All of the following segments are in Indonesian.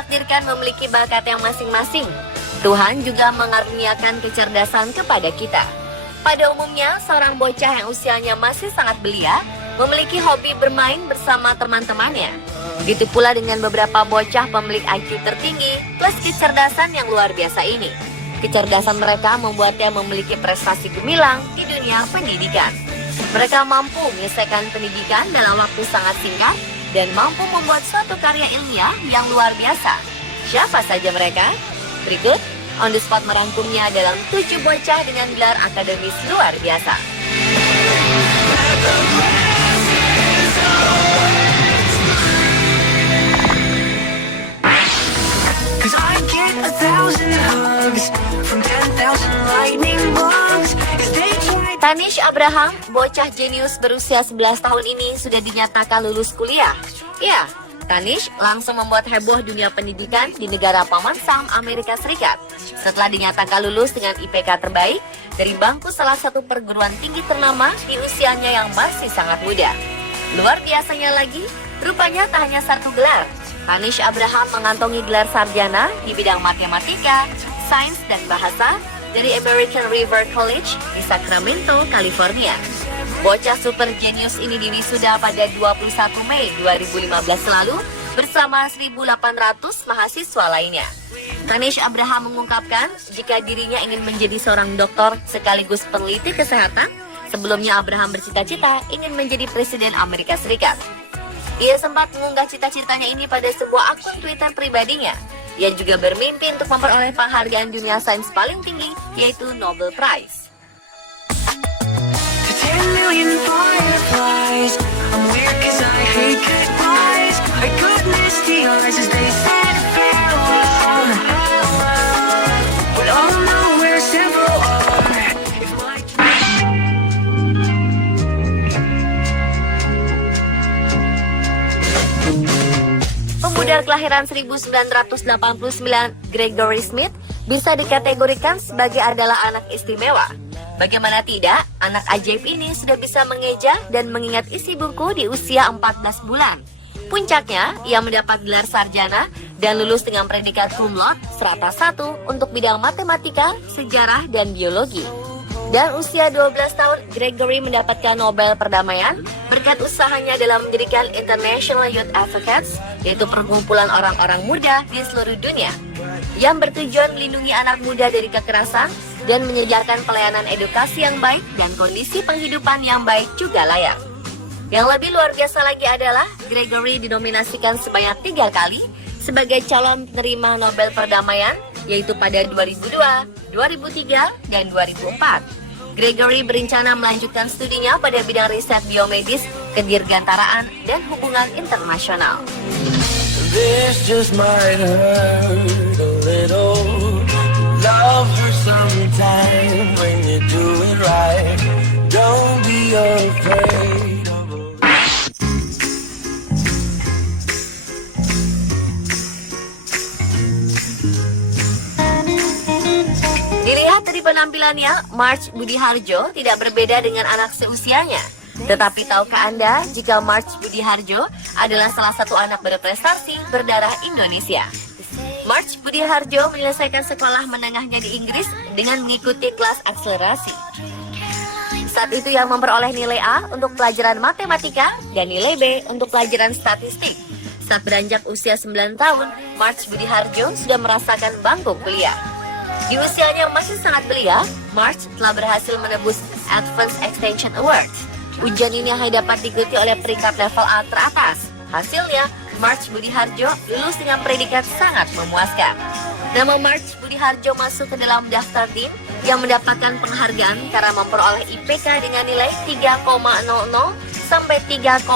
ditakdirkan memiliki bakat yang masing-masing. Tuhan juga mengaruniakan kecerdasan kepada kita. Pada umumnya, seorang bocah yang usianya masih sangat belia memiliki hobi bermain bersama teman-temannya. Begitu pula dengan beberapa bocah pemilik IQ tertinggi plus kecerdasan yang luar biasa ini. Kecerdasan mereka membuatnya memiliki prestasi gemilang di dunia pendidikan. Mereka mampu menyelesaikan pendidikan dalam waktu sangat singkat dan mampu membuat suatu karya ilmiah yang luar biasa. Siapa saja mereka? Berikut, On The Spot merangkumnya dalam 7 bocah dengan gelar akademis luar biasa. Tanish Abraham, bocah jenius berusia 11 tahun ini sudah dinyatakan lulus kuliah. Ya, Tanish langsung membuat heboh dunia pendidikan di negara Paman Sam, Amerika Serikat. Setelah dinyatakan lulus dengan IPK terbaik dari bangku salah satu perguruan tinggi ternama di usianya yang masih sangat muda. Luar biasanya lagi, rupanya tak hanya satu gelar. Tanish Abraham mengantongi gelar sarjana di bidang matematika, sains, dan bahasa dari American River College di Sacramento, California. Bocah super genius ini diwisuda pada 21 Mei 2015 lalu bersama 1.800 mahasiswa lainnya. Tanish Abraham mengungkapkan jika dirinya ingin menjadi seorang dokter sekaligus peneliti kesehatan, sebelumnya Abraham bercita-cita ingin menjadi Presiden Amerika Serikat. Ia sempat mengunggah cita-citanya ini pada sebuah akun Twitter pribadinya. Ia juga bermimpi untuk memperoleh penghargaan dunia sains paling tinggi, yaitu Nobel Prize. Pemuda kelahiran 1989, Gregory Smith, bisa dikategorikan sebagai adalah anak istimewa. Bagaimana tidak, anak ajaib ini sudah bisa mengeja dan mengingat isi buku di usia 14 bulan. Puncaknya, ia mendapat gelar sarjana dan lulus dengan predikat cum laude serata 1 untuk bidang matematika, sejarah, dan biologi. Dan usia 12 tahun, Gregory mendapatkan Nobel Perdamaian berkat usahanya dalam mendirikan International Youth Advocates, yaitu perkumpulan orang-orang muda di seluruh dunia, yang bertujuan melindungi anak muda dari kekerasan dan menyediakan pelayanan edukasi yang baik dan kondisi penghidupan yang baik juga layak. Yang lebih luar biasa lagi adalah Gregory dinominasikan sebanyak 3 kali sebagai calon penerima Nobel Perdamaian, yaitu pada 2002, 2003, dan 2004. Gregory berencana melanjutkan studinya pada bidang riset biomedis, kedirgantaraan, dan hubungan internasional. This just might hurt a little. Love her sometime when you do it right. Don't be afraid. Dilihat dari penampilannya, March Budi Harjo tidak berbeda dengan anak seusianya. Tetapi tahukah Anda jika March Budi Harjo adalah salah satu anak berprestasi berdarah Indonesia? March Budi Harjo menyelesaikan sekolah menengahnya di Inggris dengan mengikuti kelas akselerasi. Saat itu ia memperoleh nilai A untuk pelajaran matematika dan nilai B untuk pelajaran statistik. Saat beranjak usia 9 tahun, March Budi Harjo sudah merasakan bangku kuliah. Di usianya masih sangat belia, March telah berhasil menebus Advanced Extension Award. Ujian ini hanya dapat diikuti oleh peringkat level A teratas. Hasilnya, March Budi Harjo lulus dengan predikat sangat memuaskan. Nama March Budi Harjo masuk ke dalam daftar tim yang mendapatkan penghargaan karena memperoleh IPK dengan nilai 3,00 sampai 3,49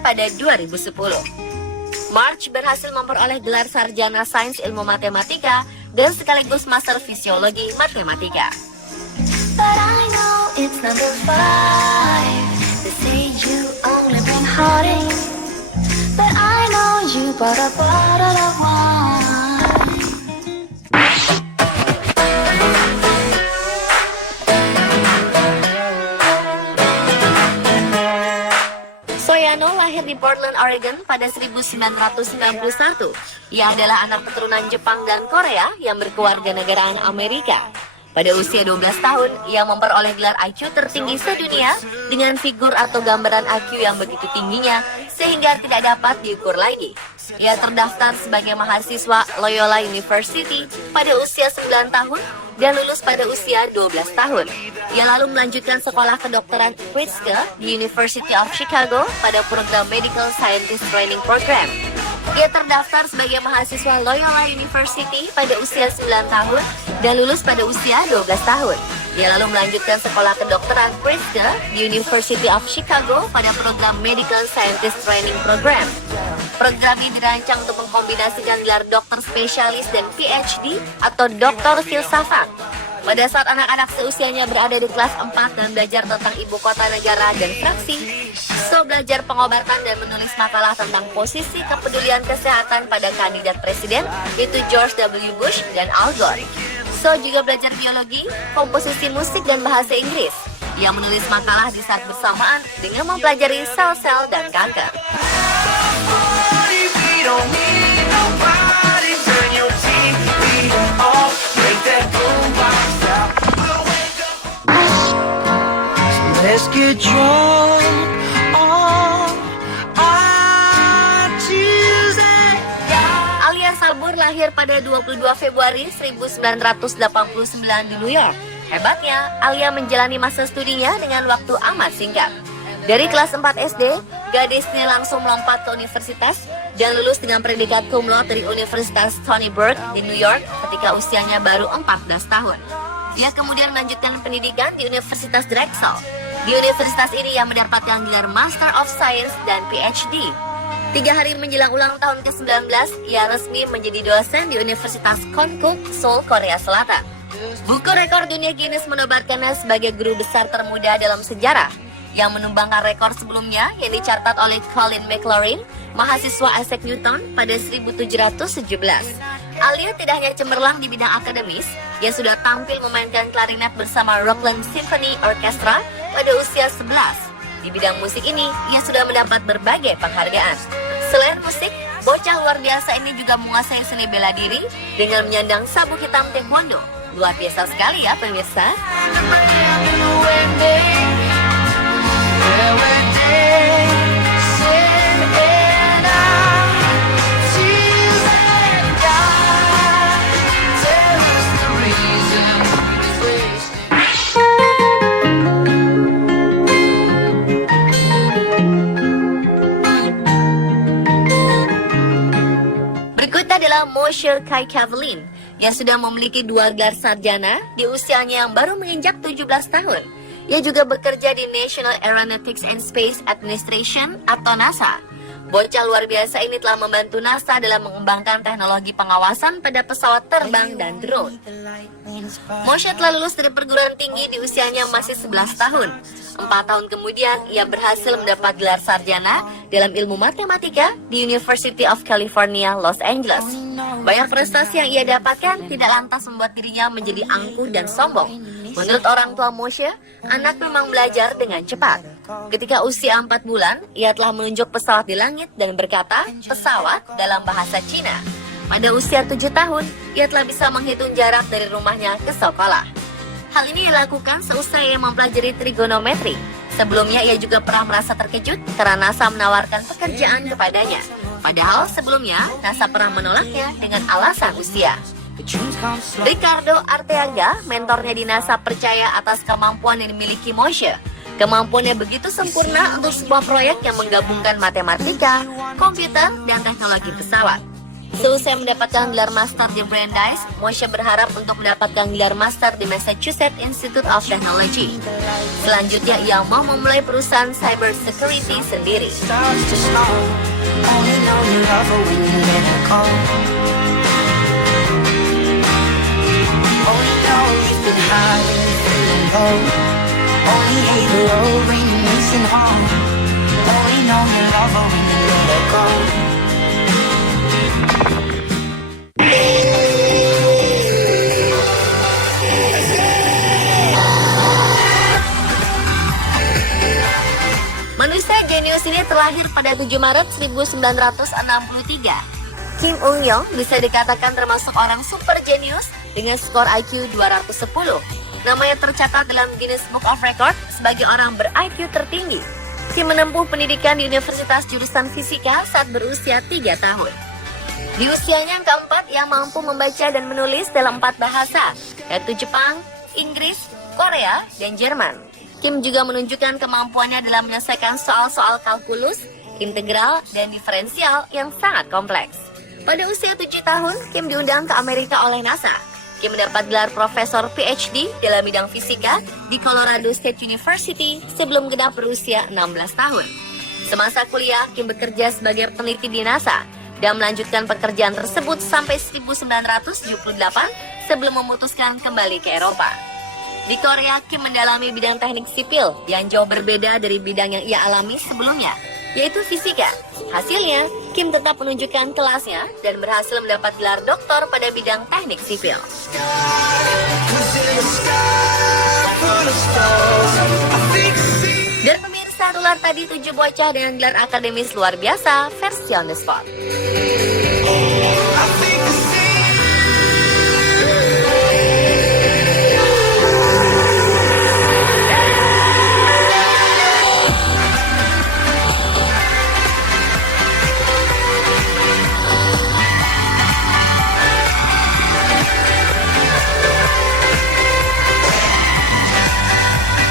pada 2010. March berhasil memperoleh gelar sarjana sains ilmu matematika dan sekaligus master fisiologi matematika. But I know it's number 5. They say you only been hiding, but I know you bought a bottle of wine. Soyano lahir di Portland, Oregon pada 1991. Ia adalah anak keturunan Jepang dan Korea yang berkewarganegaraan Amerika. Pada usia 12 tahun, ia memperoleh gelar IQ tertinggi sedunia dengan figur atau gambaran IQ yang begitu tingginya sehingga tidak dapat diukur lagi. Ia terdaftar sebagai mahasiswa Loyola University pada usia 9 tahun dan lulus pada usia 12 tahun. Ia lalu melanjutkan sekolah kedokteran Pritzker di University of Chicago pada program Medical Scientist Training Program. Ia terdaftar sebagai mahasiswa Loyola University pada usia 9 tahun dan lulus pada usia 12 tahun. Ia lalu melanjutkan sekolah kedokteran Pritzker di University of Chicago pada program Medical Scientist Training Program. Program ini dirancang untuk mengkombinasikan gelar dokter spesialis dan PhD atau doktor filsafat. Pada saat anak-anak seusianya berada di kelas 4 dan belajar tentang ibu kota negara dan fraksi, So belajar pengobatan dan menulis makalah tentang posisi kepedulian kesehatan pada kandidat presiden, yaitu George W. Bush dan Al Gore. So juga belajar biologi, komposisi musik, dan bahasa Inggris. Ia menulis makalah di saat bersamaan dengan mempelajari sel-sel dan kanker. Let's get drunk on our Tuesday. Alia Sabur lahir pada 22 Februari 1989 di New York. Hebatnya, Alia menjalani masa studinya dengan waktu amat singkat. Dari kelas 4 SD, gadis ini langsung melompat ke universitas dan lulus dengan predikat cum laude dari Universitas Stony Brook di New York ketika usianya baru 14 tahun. Ia kemudian melanjutkan pendidikan di Universitas Drexel. Di universitas ini ia mendapatkan gelar Master of Science dan PhD. 3 hari menjelang ulang tahun ke-19, ia resmi menjadi dosen di Universitas Konkuk, Seoul, Korea Selatan. Buku rekor dunia Guinness menobatkannya sebagai guru besar termuda dalam sejarah, yang menumbangkan rekor sebelumnya yang dicatat oleh Colin McLaurin, mahasiswa Isaac Newton pada 1717. Alia tidak hanya cemerlang di bidang akademis, ia sudah tampil memainkan klarinet bersama Rockland Symphony Orchestra pada usia 11. Di bidang musik ini, ia sudah mendapat berbagai penghargaan. Selain musik, bocah luar biasa ini juga menguasai seni bela diri dengan menyandang sabuk hitam taekwondo. Luar biasa sekali ya pemirsa. Berikut adalah Moshe Kyakhvlin yang sudah memiliki 2 gelar sarjana di usianya yang baru menginjak 17 tahun. Ia juga bekerja di National Aeronautics and Space Administration atau NASA. Bocah luar biasa ini telah membantu NASA dalam mengembangkan teknologi pengawasan pada pesawat terbang dan drone. Moshe telah lulus dari perguruan tinggi di usianya masih 11 tahun. 4 tahun kemudian, ia berhasil mendapat gelar sarjana dalam ilmu matematika di University of California, Los Angeles. Banyak prestasi yang ia dapatkan tidak lantas membuat dirinya menjadi angkuh dan sombong. Menurut orang tua Moshe, anak memang belajar dengan cepat. Ketika usia 4 bulan, ia telah menunjuk pesawat di langit dan berkata, pesawat dalam bahasa Cina. Pada usia 7 tahun, ia telah bisa menghitung jarak dari rumahnya ke sekolah. Hal ini dilakukan seusai ia mempelajari trigonometri. Sebelumnya ia juga pernah merasa terkejut karena NASA menawarkan pekerjaan kepadanya. Padahal sebelumnya NASA pernah menolaknya dengan alasan usia. Ricardo Arteaga, mentornya di NASA, percaya atas kemampuan yang dimiliki Moshe. Kemampuannya begitu sempurna untuk sebuah proyek yang menggabungkan matematika, komputer, dan teknologi pesawat. Seusai mendapatkan gelar master di Brandeis, Moshe berharap untuk mendapatkan gelar master di Massachusetts Institute of Technology. Selanjutnya, ia mau memulai perusahaan cyber security sendiri. Manusia jenius ini terlahir pada 7 Maret 1963. Kim Eun-young bisa dikatakan termasuk orang super jenius dengan skor IQ 210. Namanya tercatat dalam Guinness Book of Record sebagai orang ber-IQ tertinggi. Kim menempuh pendidikan di Universitas jurusan Fisika saat berusia 3 tahun. Di usianya yang keempat, ia mampu membaca dan menulis dalam 4 bahasa, yaitu Jepang, Inggris, Korea, dan Jerman. Kim juga menunjukkan kemampuannya dalam menyelesaikan soal-soal kalkulus, integral, dan diferensial yang sangat kompleks. Pada usia 7 tahun, Kim diundang ke Amerika oleh NASA. Kim mendapat gelar Profesor PhD dalam bidang fisika di Colorado State University sebelum genap berusia 16 tahun. Semasa kuliah, Kim bekerja sebagai peneliti di NASA dan melanjutkan pekerjaan tersebut sampai 1978 sebelum memutuskan kembali ke Eropa. Di Korea, Kim mendalami bidang teknik sipil yang jauh berbeda dari bidang yang ia alami sebelumnya, yaitu fisika. Hasilnya, Kim tetap menunjukkan kelasnya dan berhasil mendapat gelar doktor pada bidang teknik sipil. Dan pemirsa, itulah tadi 7 bocah dengan gelar akademis luar biasa versi on the spot.